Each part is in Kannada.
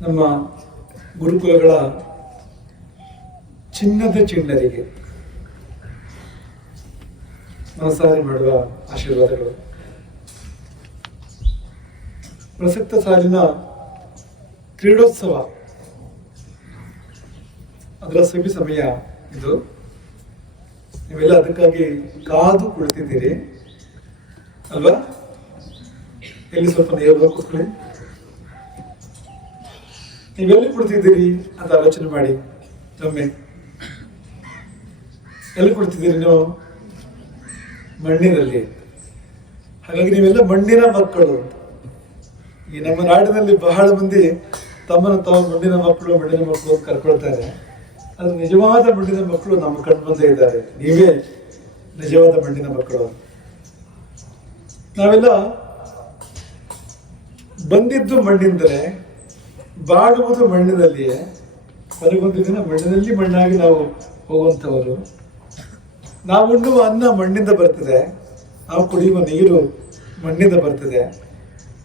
ನಮ್ಮ ಗುರುಕುಲಗಳ ಚಿನ್ನದ ಚಿಣ್ಣರಿಗೆ ಮನಸಾರಿ ಮಾಡುವ ಆಶೀರ್ವಾದಗಳು. ಪ್ರಸಕ್ತ ಸಾಲಿನ ಕ್ರೀಡೋತ್ಸವ ಅದರ ಸಭೆ ಸಮಯ ಇದು. ನೀವೆಲ್ಲ ಅದಕ್ಕಾಗಿ ಕಾದು ಕುಳಿತಿದ್ದೀರಿ. ಅಲ್ವಾ? ಎಲ್ಲಿ ಸ್ವಲ್ಪ ನೇರ ಕೂತ್ಕೊಳ್ಳಿ. ನೀವೆಲ್ಲಿ ಕೊಡ್ತಿದ್ದೀರಿ ಅಂತ ಆಲೋಚನೆ ಮಾಡಿ. ಒಮ್ಮೆ. ಎಲ್ಲಿ ಕೊಡ್ತಿದ್ದೀರಿ ನೀವು? ಮಣ್ಣಿನಲ್ಲಿ. ಹಾಗಾಗಿ ನೀವೆಲ್ಲ ಮಣ್ಣಿನ ಮಕ್ಕಳು. ಈ ನಮ್ಮ ನಾಡಿನಲ್ಲಿ ಬಹಳ ಮಂದಿ ತಮ್ಮನ್ನು ತಾವು ಮಣ್ಣಿನ ಮಕ್ಕಳು ಮಣ್ಣಿನ ಮಕ್ಕಳು ಅಂತ ಕರ್ಕೊಳ್ತಾರೆ. ಅದು ನಿಜವಾದ ಮಣ್ಣಿನ ಮಕ್ಕಳು ನಮ್ಮ ಕಣ್ಮುಂದೆ ಇದ್ದಾರೆ. ನೀವೇ ನಿಜವಾದ ಮಣ್ಣಿನ ಮಕ್ಕಳು. ನಾವೆಲ್ಲ ಬಂದಿದ್ದು ಮಣ್ಣಿಂದಲೇ ಬಾಡುವುದು ಮಣ್ಣಿನಲ್ಲಿಯೇ ಅದಕ್ಕೊಂದು ದಿನ ಮಣ್ಣಿನಲ್ಲಿ ಮಣ್ಣಾಗಿ ನಾವು ಹೋಗುವಂಥವರು. ನಾವು ಉಣ್ಣುವ ಅನ್ನ ಮಣ್ಣಿಂದ ಬರ್ತದೆ, ನಾವು ಕುಡಿಯುವ ನೀರು ಮಣ್ಣಿಂದ ಬರ್ತದೆ.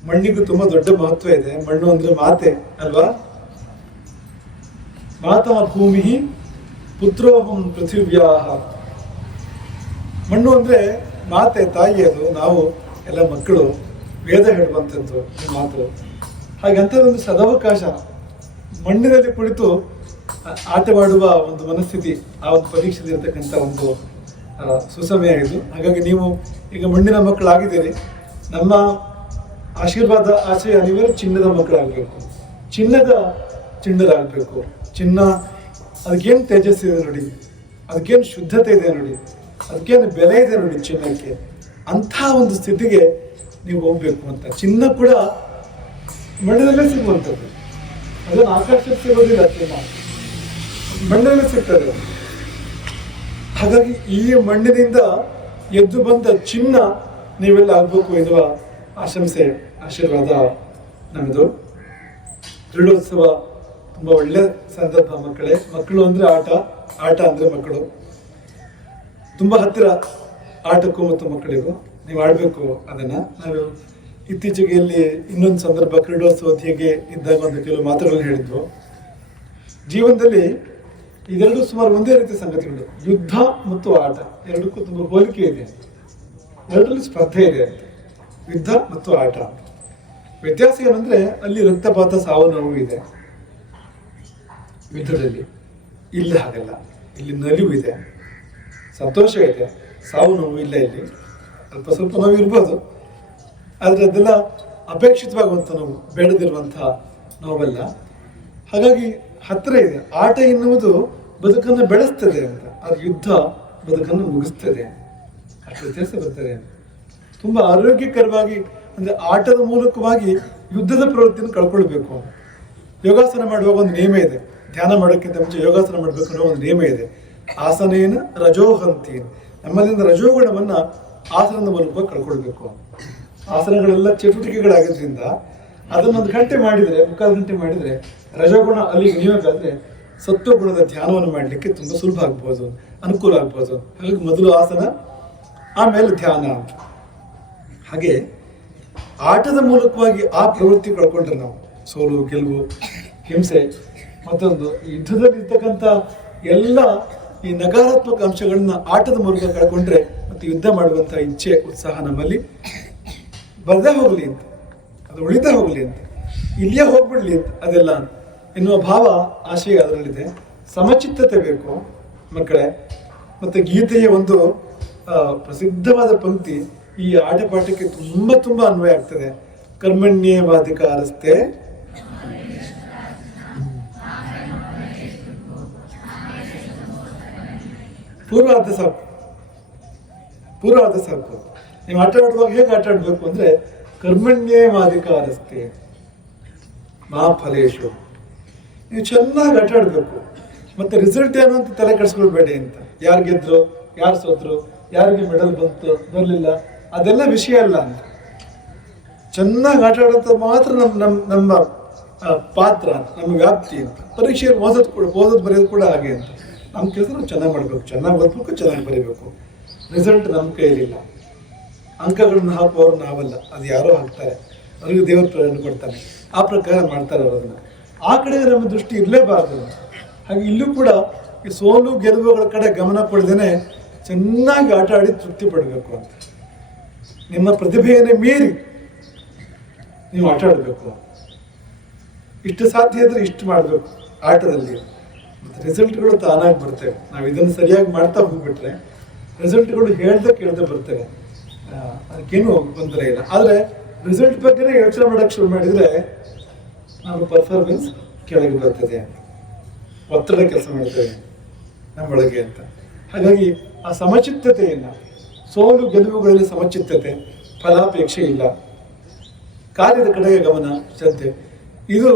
ಮಣ್ಣಿಗೂ ತುಂಬಾ ದೊಡ್ಡ ಮಹತ್ವ ಇದೆ. ಮಣ್ಣು ಅಂದ್ರೆ ಮಾತೆ, ಅಲ್ವಾ? ಮಾತಾ ಭೂಮಿ ಪುತ್ರೋಹಂ ಪೃಥಿವ್ಯಾಹ. ಮಣ್ಣು ಅಂದ್ರೆ ಮಾತೆ ತಾಯಿ ಅದು ನಾವು ಎಲ್ಲ ಮಕ್ಕಳು ವೇದ ಹೇಳುವಂಥದ್ದು ಮಾತು. ಹಾಗೆ ಅಂಥದ್ದೊಂದು ಸದಾವಕಾಶ ಮಣ್ಣಿನಲ್ಲಿ ಕುಳಿತು ಆಟವಾಡುವ ಒಂದು ಮನಸ್ಥಿತಿ, ಆ ಒಂದು ಪರೀಕ್ಷೆಯಲ್ಲಿ ಇರತಕ್ಕಂಥ ಒಂದು ಸುಸಮಯ ಇದು. ಹಾಗಾಗಿ ನೀವು ಈಗ ಮಣ್ಣಿನ ಮಕ್ಕಳಾಗಿದ್ದೀರಿ. ನಮ್ಮ ಆಶೀರ್ವಾದ ಆಶಯ ನೀವೆಲ್ಲ ಚಿನ್ನದ ಮಕ್ಕಳಾಗಬೇಕು. ಚಿನ್ನದ ಚಿಣ್ಣರಾಗಬೇಕು. ಚಿನ್ನ, ಅದಕ್ಕೇನು ತೇಜಸ್ಸಿದೆ ನೋಡಿ. ಅದಕ್ಕೇನು ಶುದ್ಧತೆ ಇದೆ ನೋಡಿ. ಅದಕ್ಕೇನು ಬೆಲೆ ಇದೆ ನೋಡಿ ಚಿನ್ನಕ್ಕೆ. ಅಂಥ ಒಂದು ಸ್ಥಿತಿಗೆ ನೀವು ಹೋಗ್ಬೇಕು ಅಂತ. ಚಿನ್ನ ಕೂಡ ಮಣ್ಣಿನಲ್ಲೇ ಸಿಗುವಂಥದ್ದು. ಅದನ್ನು ಆಕಾಶಕ್ಕೆ ಸಿಗೋದಿಲ್ಲ ನಾವು ಮಣ್ಣಲ್ಲೇ ಸಿಗ್ತದೆ ಹಾಗಾಗಿ ಈ ಮಣ್ಣಿನಿಂದ ಎದ್ದು ಬಂದ ಚಿನ್ನ ನೀವೆಲ್ಲ ಆಗ್ಬೇಕು ಎನ್ನುವ ಆಶಂಸೆ, ಆಶೀರ್ವಾದ ನಮ್ಮದು ದೃಢೋತ್ಸವ ತುಂಬಾ ಒಳ್ಳೆ ಸಂದರ್ಭ ಮಕ್ಕಳೇ. ಮಕ್ಕಳು ಅಂದ್ರೆ ಆಟ ಆಟ ಅಂದ್ರೆ ಮಕ್ಕಳು. ತುಂಬಾ ಹತ್ತಿರ ಆಟಕ್ಕೂ ಮತ್ತು ಮಕ್ಕಳಿಗೂ. ನೀವು ಆಡಬೇಕು ಅದನ್ನ. ನಾವು ಇತ್ತೀಚೆಗೆ ಇಲ್ಲಿ ಇನ್ನೊಂದು ಸಂದರ್ಭ ಕ್ರೀಡೋತ್ಸವ ಹೇಗೆ ಇದ್ದಾಗ ಒಂದು ಕೆಲವು ಮಾತುಗಳನ್ನು ಹೇಳಿದ್ವು. ಜೀವನದಲ್ಲಿ ಇದೆರಡು ಸುಮಾರು ಒಂದೇ ರೀತಿಯ ಸಂಗತಿಗಳು. ಯುದ್ಧ ಮತ್ತು ಆಟ ಎರಡಕ್ಕೂ ತುಂಬ ಹೋಲಿಕೆ ಇದೆ. ಎರಡರಲ್ಲಿ ಸ್ಪರ್ಧೆ ಇದೆ. ಯುದ್ಧ ಮತ್ತು ಆಟ. ವ್ಯತ್ಯಾಸ ಏನಂದ್ರೆ ಅಲ್ಲಿ ರಕ್ತಪಾತ ಸಾವು ನೋವು ಇದೆ. ಯುದ್ಧದಲ್ಲಿ ಇಲ್ಲ ಹಾಗಲ್ಲ. ಇಲ್ಲಿ ನಲಿವು ಇದೆ. ಸಂತೋಷ ಇದೆ. ಸಾವು ನೋವು ಇಲ್ಲ ಇಲ್ಲಿ. ಅಲ್ಪ ಸ್ವಲ್ಪ ನೋವು ಇರ್ಬೋದು ಆದರೆ ಅದೆಲ್ಲ ಅಪೇಕ್ಷಿತವಾಗುವಂಥ ನಾವು ಬೇಡದಿರುವಂತಹ ನಾವೆಲ್ಲ. ಹಾಗಾಗಿ ಹತ್ತಿರ ಇದೆ. ಆಟ ಎನ್ನುವುದು ಬದುಕನ್ನು ಬೆಳೆಸ್ತದೆ ಅಂತ. ಆದ್ರೆ ಯುದ್ಧ ಬದುಕನ್ನು ಮುಗಿಸ್ತದೆ ಅಷ್ಟು ವ್ಯತ್ಯಾಸ ಬರ್ತದೆ ತುಂಬಾ ಆರೋಗ್ಯಕರವಾಗಿ, ಅಂದ್ರೆ ಆಟದ ಮೂಲಕವಾಗಿ ಯುದ್ಧದ ಪ್ರವೃತ್ತಿಯನ್ನು ಕಳ್ಕೊಳ್ಬೇಕು ಯೋಗಾಸನ ಮಾಡುವಾಗ ಒಂದು ನಿಯಮ ಇದೆ. ಧ್ಯಾನ ಮಾಡೋಕ್ಕಿಂತ ಮುಂಚೆ ಯೋಗಾಸನ ಮಾಡಬೇಕು ಅನ್ನೋ ಒಂದು ನಿಯಮ ಇದೆ. ಆಸನೇನ ರಜೋಹಂತಿ ನಮ್ಮಲ್ಲಿಂದ ರಜೋಗುಣವನ್ನ ಆಸನದ ಮೂಲಕ ಕಳ್ಕೊಳ್ಬೇಕು ಆಸನಗಳೆಲ್ಲ ಚಟುವಟಿಕೆಗಳಾಗೋದ್ರಿಂದ ಅದನ್ನೊಂದು ಗಂಟೆ ಮಾಡಿದ್ರೆ, ಮುಕ್ಕಾಲು ಗಂಟೆ ಮಾಡಿದ್ರೆ ರಜಗುಣ ಅಲ್ಲಿ ನಿಯೋಗ ಆದ್ರೆ ಸತ್ವಗುಣದ ಧ್ಯಾನವನ್ನು ಮಾಡಲಿಕ್ಕೆ ತುಂಬಾ ಸುಲಭ ಆಗ್ಬೋದು, ಅನುಕೂಲ ಆಗ್ಬೋದು. ಹಾಗಾಗಿ ಮೊದಲು ಆಸನ, ಆಮೇಲೆ ಧ್ಯಾನ. ಹಾಗೆ ಆಟದ ಮೂಲಕವಾಗಿ ಆ ಪ್ರವೃತ್ತಿ ಕಳ್ಕೊಂಡ್ರೆ ನಾವು, ಸೋಲು, ಗೆಲುವು, ಹಿಂಸೆ, ಮತ್ತೊಂದು ಯುದ್ಧದಲ್ಲಿ ಇರ್ತಕ್ಕಂಥ ಎಲ್ಲ ಈ ನಕಾರಾತ್ಮಕ ಅಂಶಗಳನ್ನ ಆಟದ ಮೂಲಕ ಕಳ್ಕೊಂಡ್ರೆ ಮತ್ತೆ ಯುದ್ಧ ಮಾಡುವಂಥ ಇಚ್ಛೆ, ಉತ್ಸಾಹ ನಮ್ಮಲ್ಲಿ ಬರದೇ ಹೋಗಲಿ ಅಂತ. ಅದು ಉಳಿದೇ ಹೋಗಲಿ ಅಂತ. ಇಲ್ಲಿಯೇ ಹೋಗ್ಬಿಡ್ಲಿ ಅಂತ. ಅದೆಲ್ಲ ಎನ್ನುವ ಭಾವ ಆಶಯ ಅದರಲ್ಲಿದೆ. ಸಮಚಿತ್ತತೆ ಬೇಕು ಮಕ್ಕಳೇ. ಮತ್ತೆ ಗೀತೆಯ ಒಂದು ಪ್ರಸಿದ್ಧವಾದ ಪಂಕ್ತಿ ಈ ಆಟಪಾಠಕ್ಕೆ ತುಂಬಾ ತುಂಬಾ ಅನ್ವಯ ಆಗ್ತದೆ. ಕರ್ಮಣ್ಯವಾಧಿಕಾರಸ್ತೆ ಪೂರ್ವಾರ್ಧ ಸಾಕು. ಪೂರ್ವಾರ್ಧ ಸಾಕು. ನೀವು ಆಟ ಆಡುವಾಗ ಹೇಗೆ ಆಟ ಅಂದರೆ ಅಂದ್ರೆ ಕರ್ಮಣ್ಯವಾಧಿಕಾರಸ್ತೆ ಮಾ ಫಲೇಶು ನೀವು ಚೆನ್ನಾಗಿ ಆಟ ಆಡ್ಬೇಕು. ಮತ್ತೆ ರಿಸಲ್ಟ್ ಏನು ಅಂತ ತಲೆ ಕೆಡಿಸ್ಕೊಳ್ಬೇಡಿ ಅಂತ. ಯಾರು ಗೆದ್ರು, ಯಾರು ಸೋತ್ರು, ಯಾರಿಗೆ ಮೆಡಲ್ ಬಂತು, ಬರಲಿಲ್ಲ, ಅದೆಲ್ಲ ವಿಷಯ ಅಲ್ಲ ಅಂತ. ಚೆನ್ನಾಗಿ ಆಟ ಆಡೋದು ಮಾತ್ರ ನಮ್ಮ ನಮ್ಮ ನಮ್ಮ ಪಾತ್ರ, ನಮ್ಮ ವ್ಯಾಪ್ತಿ ಅಂತ. ಪರೀಕ್ಷೆಯಲ್ಲಿ ಓದೋದು ಕೂಡ, ಓದೋದು ಬರೆಯೋದು ಕೂಡ ಹಾಗೆ ಅಂತ. ನಮ್ಮ ಕೆಲಸ ನಾವು ಚೆನ್ನಾಗಿ ಮಾಡಬೇಕು. ಚೆನ್ನಾಗಿ ಓದಬೇಕು, ಚೆನ್ನಾಗಿ ಬರೀಬೇಕು. ರಿಸಲ್ಟ್ ನಮ್ಮ ಕೈಯಲ್ಲಿಲ್ಲ ಅಂಕಗಳನ್ನ ಹಾಕುವವರು ನಾವಲ್ಲ. ಅದು ಯಾರೋ ಹಾಕ್ತಾರೆ. ಅವ್ರಿಗೆ ದೇವರು ಪ್ರೇರಣೆ ಕೊಡ್ತಾರೆ ಆ ಪ್ರಕಾರ ಮಾಡ್ತಾರೆ ಅವರನ್ನು ಆ ಕಡೆ ನಮ್ಮ ದೃಷ್ಟಿ ಇರಲೇಬಾರ್ದು. ಹಾಗೆ ಇಲ್ಲೂ ಕೂಡ ಈ ಸೋಲು ಗೆಲುವುಗಳ ಕಡೆ ಗಮನ ಕೊಡದೇನೆ ಚೆನ್ನಾಗಿ ಆಟ ಆಡಿ ತೃಪ್ತಿ ಪಡಬೇಕು ಅಂತ. ನಿಮ್ಮ ಪ್ರತಿಭೆಯನ್ನೇ ಮೀರಿ ನೀವು ಆಟ ಆಡಬೇಕು. ಇಷ್ಟು ಸಾಧ್ಯ ಇದ್ರೆ ಇಷ್ಟು ಮಾಡಬೇಕು ಆಟದಲ್ಲಿ. ಮತ್ತು ರಿಸಲ್ಟ್ಗಳು ತಾನಾಗಿ ಬರ್ತವೆ. ನಾವು ಇದನ್ನು ಸರಿಯಾಗಿ ಮಾಡ್ತಾ ಹೋಗ್ಬಿಟ್ರೆ ರಿಸಲ್ಟ್ಗಳು ಹೇಳ್ದೆ ಕೇಳ್ದೆ ಬರ್ತವೆ. ಅದಕ್ಕೇನು ತೊಂದರೆ ಇಲ್ಲ. ಆದರೆ ರಿಸಲ್ಟ್ ಬಗ್ಗೆ ಯೋಚನೆ ಮಾಡೋಕ್ಕೆ ಶುರು ಮಾಡಿದರೆ ನಮ್ಮ ಪರ್ಫಾರ್ಮೆನ್ಸ್ ಕೆಳಗೆ ಬರ್ತದೆ. ಒತ್ತಡ ಕೆಲಸ ಮಾಡ್ತೇವೆ ನಮ್ಮೊಳಗೆ ಅಂತ. ಹಾಗಾಗಿ ಆ ಸಮಚಿತ್ತತೆಯನ್ನು ಸೋಲು ಗೆಲುವುಗಳಲ್ಲಿ ಸಮಚಿತ್ತತೆ, ಫಲಾಪೇಕ್ಷೆ ಇಲ್ಲ. ಕಾರ್ಯದ ಕಡೆಗೆ ಗಮನ ಶ್ರದ್ಧೆ ಇದು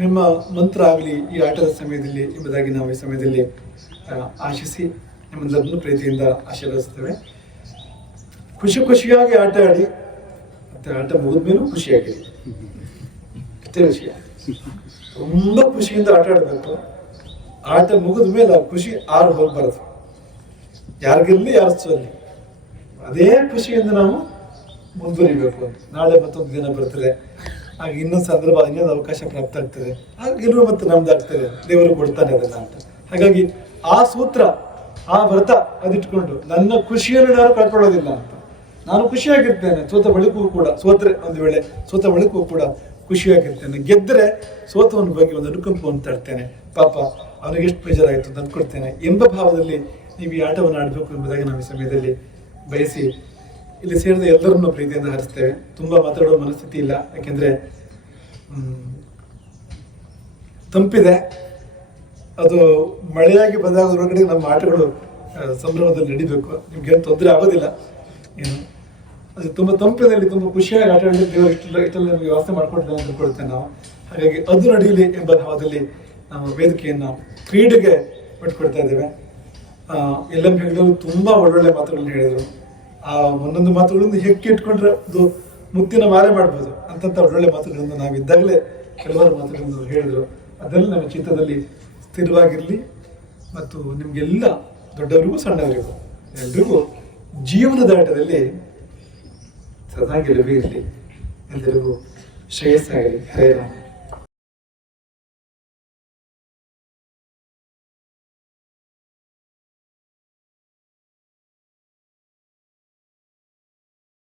ನಿಮ್ಮ ಮಂತ್ರ ಆಗಲಿ, ಈ ಆಟದ ಸಮಯದಲ್ಲಿ ಎಂಬುದಾಗಿ ನಾವು ಈ ಸಮಯದಲ್ಲಿ ಆಶಿಸಿ ನಿಮ್ಮೆಲ್ಲರನ್ನು ಪ್ರೀತಿಯಿಂದ ಆಶೀರ್ವದಿಸ್ತೇವೆ. ಖುಷಿ ಖುಷಿಯಾಗಿ ಆಟ ಆಡಿ, ಮತ್ತೆ ಆಟ ಮುಗಿದ್ಮೇಲೂ ಖುಷಿಯಾಗಿದೆ ಅಷ್ಟೇ ವಿಷಯ ತುಂಬ ಖುಷಿಯಿಂದ ಆಟ ಆಡಬೇಕು. ಆಟ ಮುಗಿದ ಮೇಲೆ ಆ ಖುಷಿ ಆರು ಹೋಗ್ಬಾರ್ದು. ಯಾರಿಗಿರಲಿ, ಯಾರು ಸೋಲ್ಲಿ ಅದೇ ಖುಷಿಯಿಂದ ನಾವು ಮುಂದುವರಿಬೇಕು. ನಾಳೆ ಮತ್ತೊಂದು ದಿನ ಬರ್ತದೆ. ಆಗ ಇನ್ನೊಂದು ಸಂದರ್ಭ ಇನ್ನೊಂದು ಅವಕಾಶ ಪ್ರಾಪ್ತ ಆಗ್ತದೆ. ಆಗ ಗೆಲುವು ಮತ್ತೆ ನಮ್ದಾಗ್ತದೆ ದೇವರು ಕೊಡ್ತಾನೆ ಅದನ್ನ ಅಂತ. ಹಾಗಾಗಿ ಆ ಸೂತ್ರ, ಆ ವ್ರತ ಅದಿಟ್ಕೊಂಡು ನನ್ನ ಖುಷಿಯನ್ನು ನಾನು ಕಳ್ಕೊಳ್ಳೋದಿಲ್ಲ ಅಂತ. ನಾನು ಖುಷಿಯಾಗಿರ್ತೇನೆ. ಸೋತ ಬಳಿಕೂ ಕೂಡ, ಸೋತ್ರೆ ಒಂದು ವೇಳೆ ಸೋತ ಬಳಿಕೂ ಕೂಡ ಖುಷಿಯಾಗಿರ್ತೇನೆ. ಗೆದ್ದರೆ ಸೋತವನ ಬಗ್ಗೆ ಒಂದು ಅನುಕಂಪವನ್ನು ತರ್ತೇನೆ. ಪಾಪ, ಅವನಿಗೆ ಎಷ್ಟು ಬೇಜಾರಾಯಿತು ಅಂತ ಅಂದ್ಕೊಡ್ತೇನೆ. ಎಂಬ ಭಾವದಲ್ಲಿ ನೀವು ಈ ಆಟವನ್ನು ಆಡಬೇಕು ಎಂಬುದಾಗಿ ನಾವು ಈ ಸಮಯದಲ್ಲಿ ಬಯಸಿ, ಇಲ್ಲಿ ಸೇರಿದ ಎಲ್ಲರನ್ನು ಪ್ರೀತಿಯಿಂದ ಹರಿಸ್ತೇವೆ. ತುಂಬ ಮಾತಾಡುವ ಮನಸ್ಥಿತಿ ಇಲ್ಲ. ಯಾಕೆಂದರೆ ತಂಪಿದೆ. ಅದು ಮಳೆಯಾಗಿ ಬಂದಾಗ ಹೊರಗಡೆ ನಮ್ಮ ಆಟಗಳು ಸಂಭ್ರಮದಲ್ಲಿ ನಡಿಬೇಕು. ನಿಮ್ಗೆ ಏನು ತೊಂದರೆ ಆಗೋದಿಲ್ಲ. ಏನು? ಅದು ತುಂಬ ತಂಪಿನಲ್ಲಿ ತುಂಬ ಖುಷಿಯಾಗಿ ಆಟ ಆಡಿದ್ರೆ ದೇವರು ಇಷ್ಟೆಲ್ಲ ಇಷ್ಟೆಲ್ಲ ನಮಗೆ ವ್ಯವಸ್ಥೆ ಮಾಡ್ಕೊಡ್ತಾರೆ ಅಂತ ನಾವು. ಹಾಗಾಗಿ ಅದು ನಡೀಲಿ ಎಂಬ ಭಾವದಲ್ಲಿ ನಮ್ಮ ವೇದಿಕೆಯನ್ನು ಕ್ರೀಡೆಗೆ ಬಿಟ್ಕೊಡ್ತಾ ಇದ್ದೇವೆ. ಎಲ್ಲಂ ಹೇಳಿದ್ರು ತುಂಬ ಒಳ್ಳೊಳ್ಳೆ ಮಾತುಗಳನ್ನ ಹೇಳಿದರು. ಆ, ಒಂದೊಂದು ಮಾತುಗಳನ್ನು ಹೆಕ್ಕಿ ಇಟ್ಕೊಂಡ್ರೆ ಅದು ಮುತ್ತಿನ ಮಾರೆ ಮಾಡ್ಬೋದು. ಅಂತಂಥ ಒಳ್ಳೊಳ್ಳೆ ಮಾತುಗಳನ್ನು ನಾವು ಇದ್ದಾಗಲೇ ಕೆಲವಾರು ಮಾತುಗಳನ್ನು ಹೇಳಿದರು. ಅದೆಲ್ಲ ನಮ್ಮ ಚಿತ್ತದಲ್ಲಿ ಸ್ಥಿರವಾಗಿರಲಿ ಮತ್ತು ನಿಮಗೆಲ್ಲ ದೊಡ್ಡವರಿಗೂ ಸಣ್ಣವರಿಗೂ ಎಲ್ರಿಗೂ ಜೀವನದ ಆಟದಲ್ಲಿ ಸದಾ ಗೆಲುವಿರಲಿ ಎಲ್ಲರಿಗೂ ಶ್ರೇಯಸ್ಸಾಗಲಿ. ಹರೇ ರಾಮ.